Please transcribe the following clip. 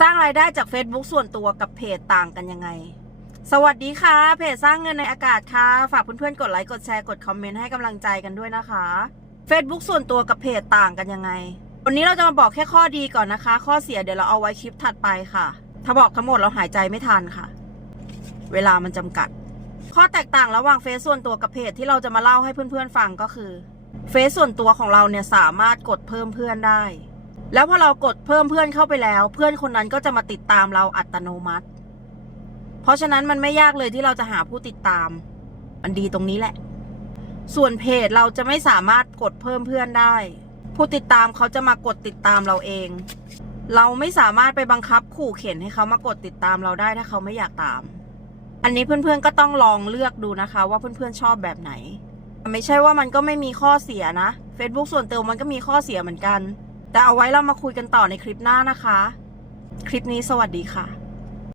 สร้างรายได้จาก Facebook ส่วนตัวกับเพจต่างกันยังไง สวัสดีค่ะ เพจสร้างเงินในอากาศค่ะ ฝากเพื่อนๆกดไลค์กดแชร์กดคอมเมนต์ให้กำลังใจกันด้วยนะคะ Facebook ส่วนตัวกับเพจต่างกันยังไง วันนี้เราจะมาบอกแค่ข้อดีก่อนนะคะ ข้อเสียเดี๋ยวเราเอาไว้คลิปถัดไปค่ะ ถ้าบอกทั้งหมดเราหายใจไม่ทันค่ะ เวลามันจำกัด ข้อแตกต่างระหว่างเฟซส่วนตัวกับเพจที่เราจะมาเล่าให้เพื่อนๆฟังก็คือเฟซส่วนตัวของเราเนี่ยสามารถกดเพิ่มเพื่อนได้ แล้วพอเรากดเพิ่มเพื่อนเข้าไปแล้ว เพื่อนคนนั้นก็จะมาติดตามเราอัตโนมัติ เพราะฉะนั้นมันไม่ยากเลยที่เราจะหาผู้ติดตาม มันดีตรงนี้แหละ ส่วนเพจเราจะไม่สามารถกดเพิ่มเพื่อนได้ ผู้ติดตามเขาจะมากดติดตามเราเอง เราไม่สามารถไปบังคับขู่เข็นให้เขามากดติดตามเราได้ถ้าเขาไม่อยากตาม อันนี้เพื่อนๆก็ต้องลองเลือกดูนะคะ ว่าเพื่อนๆชอบแบบไหน ไม่ใช่ว่ามันก็ไม่มีข้อเสียนะ Facebook ส่วนตัวมันก็มีข้อเสียเหมือนกัน แต่เอาไว้เรามาคุยกันต่อในคลิปหน้านะคะ คลิปนี้สวัสดีค่ะ